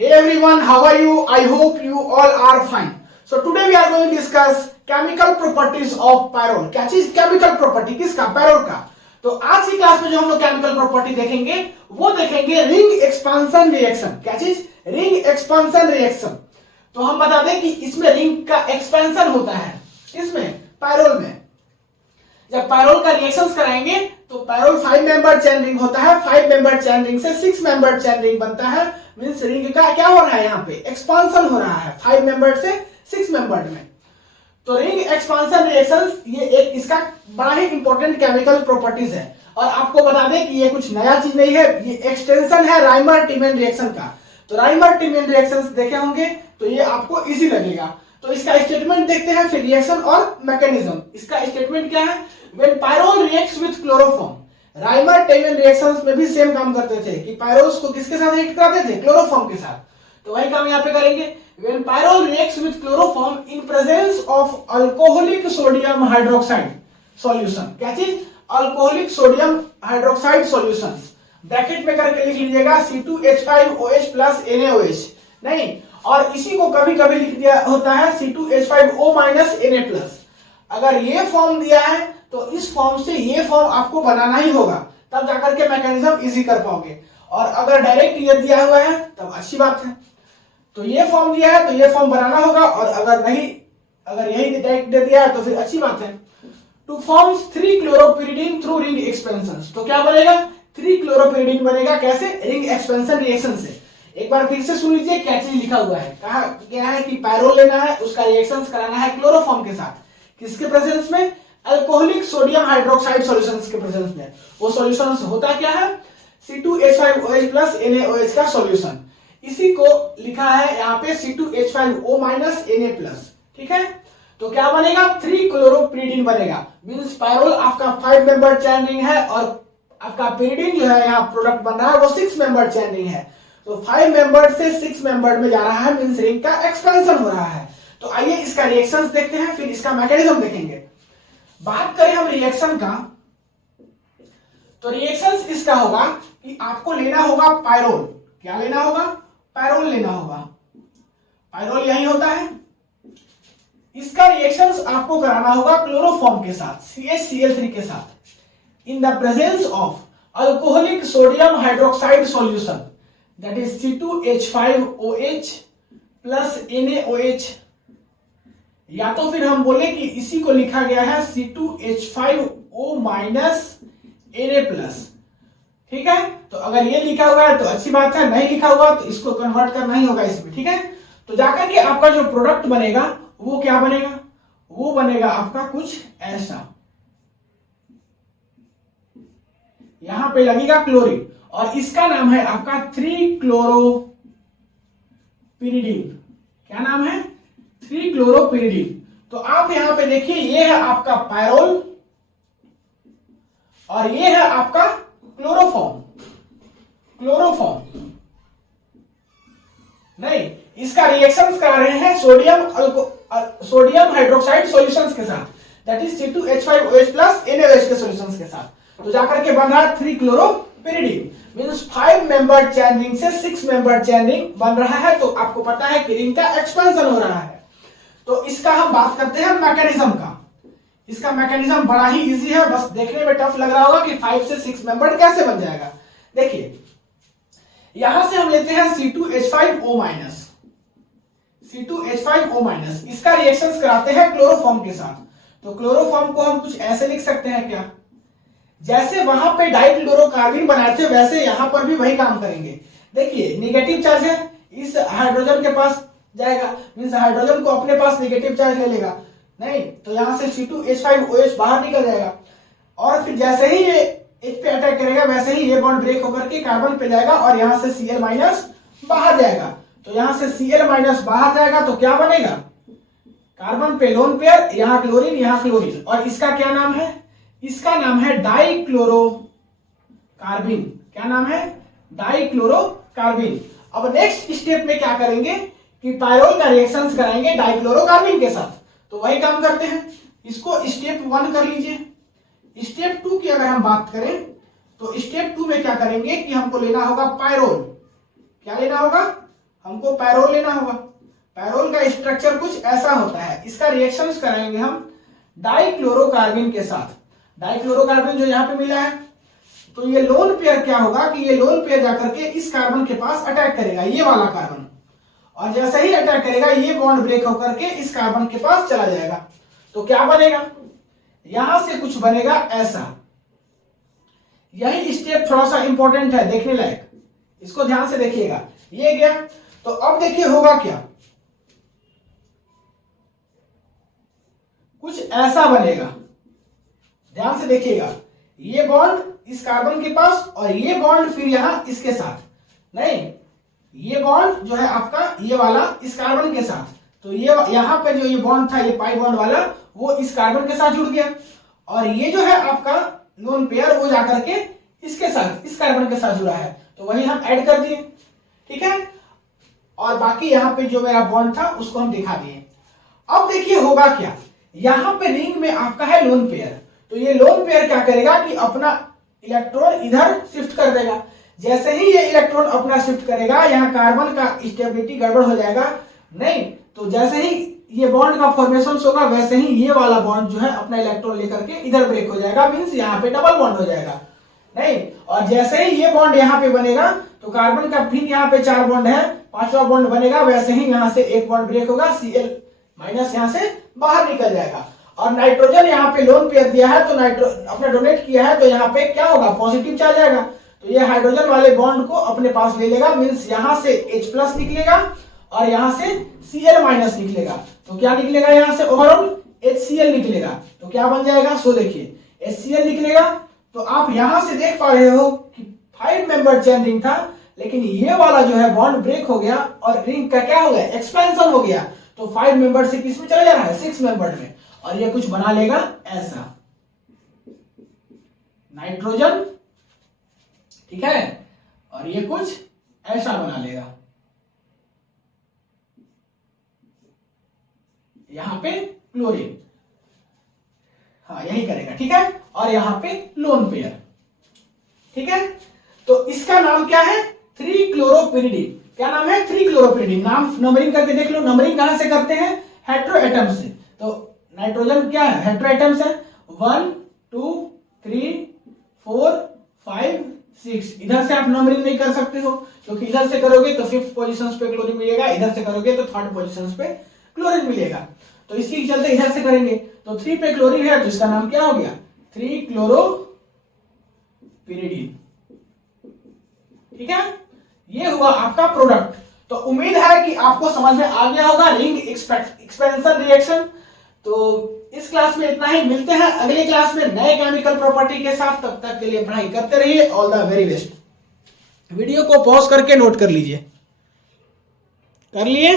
Hey everyone, how are you? I hope you all are fine. So today we are going to discuss chemical properties of pyrrole. क्या चीज chemical property किसका? Payroll का. तो आज की class में जो हम लोग केमिकल प्रॉपर्टी देखेंगे वो देखेंगे रिंग एक्सपांशन रिएक्शन. क्या चीज? Ring expansion reaction. तो हम बता दें कि इसमें रिंग का एक्सपेंशन होता है. इसमें पैरोल में जब पैरोल का रिएक्शंस कराएंगे तो पैरोल 5 मेंबर चेन रिंग होता है. 5 मेंबर चेन रिंग से 6 मेंबर चेन रिंग बनता है. मींस रिंग का क्या हो रहा है? यहाँ पे एक्सपांशन हो रहा है 5 मेंबर से 6 मेंबर में. तो रिंग एक्सपांशन रिएक्शंस ये एक इसका बड़ा ही इंपॉर्टेंट केमिकल प्रॉपर्टीज है. और आपको बता दें कि ये कुछ नया चीज नहीं है, ये एक्सटेंशन है राइमर टिमेन रिएक्शन का. तो राइमर टिमेन रिएक्शंस देखे होंगे तो ये आपको इजी लगेगा. तो इसका स्टेटमेंट देखते हैं, फिर रिएक्शन और मैकेनिज्म. इसका स्टेटमेंट क्या है? When pyrrole reacts with chloroform. Reimer Tiemann reactions में भी सेम काम करते थे कि पायरोल्स को किसके साथ रिएक्ट कराते थे? क्लोरोफॉर्म के साथ. तो वही काम यहाँ पे करेंगे. When pyrrole reacts with chloroform in presence of alcoholic sodium hydroxide solution. क्या चीज? Alcoholic sodium hydroxide solutions. Bracket में करके लिख लीजिएगा C2H5OH प्लस NaOH. नहीं, और इसी को कभी कभी लिख दिया होता है C2H5O माइनस Na प्लस. अगर ये फॉर्म दिया है तो इस फॉर्म से ये फॉर्म आपको बनाना ही होगा, तब जाकर के मैकेनिज्म इजी कर पाओगे. और अगर डायरेक्ट ये दिया हुआ है तब अच्छी बात है. तो ये फॉर्म दिया है तो ये फॉर्म बनाना होगा, और अगर नहीं, अगर यही डायरेक्ट दे दिया है तो फिर अच्छी बात है. To forms 3 chloropyridine through ring expansion. तो क्या बनेगा? 3 क्लोरोपिरिडीन बनेगा. कैसे? रिंग एक्सपेंशन रिएक्शन से. एक बार फिर से सुन लीजिए क्या चीज लिखा हुआ है. कहा क्या है कि पैरोल लेना है, उसका रिएक्शंस कराना है क्लोरोफॉर्म के साथ. किसके प्रेजेंस में? अल्कोहलिक सोडियम हाइड्रोक्साइड सॉल्यूशंस के प्रेजेंस में. वो सॉल्यूशंस होता क्या है? C2H5OH प्लस NaOH का सॉल्यूशन. इसी को लिखा है यहाँ पे C2H5O माइनस Na प्लस. ठीक है, तो क्या बनेगा? 3 क्लोरोपिरिडीन बनेगा. मींस पायरोल आपका 5 मेंबर चेन रिंग है और आपका पिरिडीन जो है यहाँ प्रोडक्ट बन रहा है वो 6 मेंबर चेन रिंग है. तो 5 मेंबर से 6 मेंबर में जा रहा है, मींस रिंग का एक्सपेंशन हो रहा है. तो आइए इसका रिएक्शंस देखते हैं, फिर इसका मैकेनिज्म देखेंगे. बात करें हम रिएक्शन का, तो रिएक्शंस इसका होगा कि आपको लेना होगा पायरोल. क्या लेना होगा? पैरोल लेना होगा. पैरोल यही होता है. इसका रिएक्शंस आपको कराना होगा क्लोरोफॉर्म के साथ, CHCl3 के साथ, in the presence of alcoholic sodium hydroxide solution, that is C2H5OH plus NaOH. या तो फिर हम बोले कि इसी को लिखा गया है C2H5O माइनस Na प्लस. ठीक है, तो अगर ये लिखा हुआ है तो अच्छी बात है, नहीं लिखा हुआ तो इसको कन्वर्ट करना ही होगा इसमें. ठीक है, तो जाकर के आपका जो प्रोडक्ट बनेगा वो क्या बनेगा? वो बनेगा आपका कुछ ऐसा. यहां पे लगेगा क्लोरीन और इसका नाम है आपका 3 क्लोरोपिरिडीन. क्या नाम है? 3 क्लोरोपिरिडीन. तो आप यहां पे देखिए, ये है आपका पैरोल और ये है आपका क्लोरोफॉर्म. क्लोरोफॉर्म नहीं, इसका रिएक्शंस करा रहे हैं सोडियम हाइड्रोक्साइड सॉल्यूशंस के साथ, that is C2H5OH plus NaOH के सॉल्यूशंस के साथ. तो जाकर के बन रहा है 3 क्लोरोपिरिडीन. मींस 5 मेंबर चेन रिंग से 6 मेंबर चेन रिंग बन रहा है. तो आपको पता है कि रिंग का एक्सपेंशन हो रहा है. तो इसका हम बात करते हैं मैकेनिज्म का. इसका मैकेनिज्म बड़ा ही इजी है, बस देखने में टफ लग रहा होगा कि 5 से 6 मेंबर कैसे बन जाएगा. देखिए, यहां से हम लेते हैं C2H5O माइनस. C2H5O माइनस इसका रिएक्शंस कराते हैं क्लोरोफॉर्म के साथ. तो क्लोरोफॉर्म को हम कुछ ऐसे लिख सकते हैं क्या? जैसे वहां पे डाइक्लोरोकार्बन बनाए थे वैसे यहां पर भी वही काम करेंगे. देखिए, नेगेटिव चार्ज है, इस हाइड्रोजन के पास जाएगा, मींस हाइड्रोजन को अपने पास नेगेटिव चार्ज ले लेगा. नहीं तो यहां से C2H5OH बाहर निकल जाएगा, और फिर जैसे ही ये H पे अटैक करेगा वैसे ही ये बॉन्ड ब्रेक होकर के कार्बन पे जाएगा और यहां से Cl माइनस बाहर जाएगा. तो यहां से Cl माइनस बाहर जाएगा तो क्या बनेगा? कार्बन पे लोन पेयर, यहां क्लोरीन, यहां क्लोरीन. और इसका क्या नाम है? इसका नाम है डाइक्लोरोकार्बन. क्या नाम है? डाइक्लोरोकार्बन. अब नेक्स्ट स्टेप में क्या करेंगे कि पायरोल का रिएक्शंस कराएंगे डाइक्लोरोकार्बन के साथ. तो वही काम करते हैं. इसको स्टेप 1 कर लीजिए. स्टेप 2 की अगर हम बात करें तो स्टेप 2 में क्या करेंगे कि हमको लेना होगा पायरोल. क्या लेना होगा? हमको पैरोल लेना होगा। पैरोल का स्ट्रक्चर कुछ ऐसा होता है, इसका रिएक्शंस कराएंगे हम डाइक्लोरोकार्बन के साथ। डाइक्लोरोकार्बन जो यहाँ पे मिला है, तो ये लोन पेयर क्या होगा कि ये लोन पेयर जाकर के इस कार्बन के पास अटैक करेगा, ये वाला कार्बन, और जैसे ही अटैक करेगा ये बॉन्ड ब्रेक होकर के इस कार्बन के पास चला जाएगा। तो क्या बनेगा, यहां से कुछ बनेगा ऐसा। यही स्टेप थोड़ा सा इंपॉर्टेंट है, देखने लायक, इसको ध्यान से देखिएगा। ये गया, तो अब देखिए होगा क्या, कुछ ऐसा बनेगा, ध्यान से देखिएगा। ये बॉन्ड इस कार्बन के पास और ये बॉन्ड फिर यहां इसके साथ, नहीं, ये बॉन्ड जो है आपका ये वाला इस कार्बन के साथ, तो ये यहां पे जो ये बॉन्ड था, ये पाई बॉन्ड वाला, वो इस कार्बन के साथ जुड़ गया, और ये जो है आपका लोन पेयर वो जाकर के इसके साथ, इस कार्बन के साथ जुड़ा है, तो वही हम ऐड कर दिए, ठीक है। और बाकी यहाँ पे जो मेरा बॉन्ड था उसको हम दिखा दिए। अब देखिए होगा क्या, यहाँ पे रिंग में आपका है लोन पेयर, तो ये लोन पेयर क्या करेगा कि अपना इलेक्ट्रॉन इधर शिफ्ट कर देगा। जैसे ही ये इलेक्ट्रॉन अपना शिफ्ट करेगा, यहाँ कार्बन का स्टेबिलिटी गड़बड़ हो जाएगा, नहीं, तो जैसे ही ये बॉन्ड का फॉर्मेशन होगा वैसे ही ये वाला बॉन्ड जो है अपना इलेक्ट्रॉन लेकर के इधर ब्रेक हो जाएगा, मींस यहाँ पे डबल बॉन्ड हो जाएगा, नहीं। और जैसे ही ये बॉन्ड यहाँ पे बनेगा तो कार्बन का फिर यहाँ पे 4 बॉन्ड है, 5वां बॉन्ड बनेगा, वैसे ही यहाँ से एक बॉन्ड ब्रेक होगा, Cl माइनस यहाँ से बाहर निकल जाएगा। और नाइट्रोजन यहाँ पे लोन पेयर दिया है, तो अपने डोनेट किया है, तो यहाँ पे क्या होगा, पॉजिटिव चार्ज आएगा, तो ये हाइड्रोजन वाले बॉन्ड को अपने पास ले लेगा, मींस यहाँ से H+ निकलेगा और यहाँ से Cl- निकलेगा, तो क्या निकलेगा, यहाँ से ओवरऑल HCl निकलेगा, तो क्या बन जाएगा, सो देखिए HCl निकलेगा। तो आप यहां से देख पा रहे हो कि 5 मेंबर चेन रिंग था, लेकिन ये वाला जो है बॉन्ड ब्रेक हो गया और रिंग का क्या हो गया, एक्सपेंशन हो गया, तो 5 मेंबर से किस में चला जा रहा है, 6 मेंबर में, और ये कुछ बना लेगा ऐसा नाइट्रोजन, ठीक है, और ये कुछ ऐसा बना लेगा, यहां पे क्लोरीन, हाँ यही करेगा, ठीक है, और यहां पे लोन पेयर, ठीक है। तो इसका नाम क्या है, 3-क्लोरोपिरिडीन। क्या नाम है, 3-क्लोरोपिरिडीन। नाम नंबरिंग करके देख लो, नंबरिंग कहां से करते हैं, हेटेरो एटम से। तो नाइट्रोजन क्या है, हेटेरो एटम्स है, 1 2 3 4 5 6। इधर से आप नंबरिंग नहीं कर सकते हो, क्योंकि इधर से करोगे तो 5th पोजीशन पे क्लोरीन मिलेगा, इधर से करोगे तो 3rd पोजीशन पे क्लोरीन मिलेगा, तो इसके चलते इधर से करेंगे, तो 3 पे क्लोरीन है, तो इसका नाम क्या हो गया, 3-क्लोरोपिरिडीन, ठीक है। ये हुआ आपका प्रोडक्ट। तो उम्मीद है कि आपको समझ में आ गया होगा रिंग एक्सपेंशन रिएक्शन। तो इस क्लास में इतना ही, मिलते हैं अगले क्लास में नए केमिकल प्रॉपर्टी के साथ, तब तक के लिए पढ़ाई करते रहिए, all the very best. Video को पॉज करके नोट कर लीजिए, कर लिए।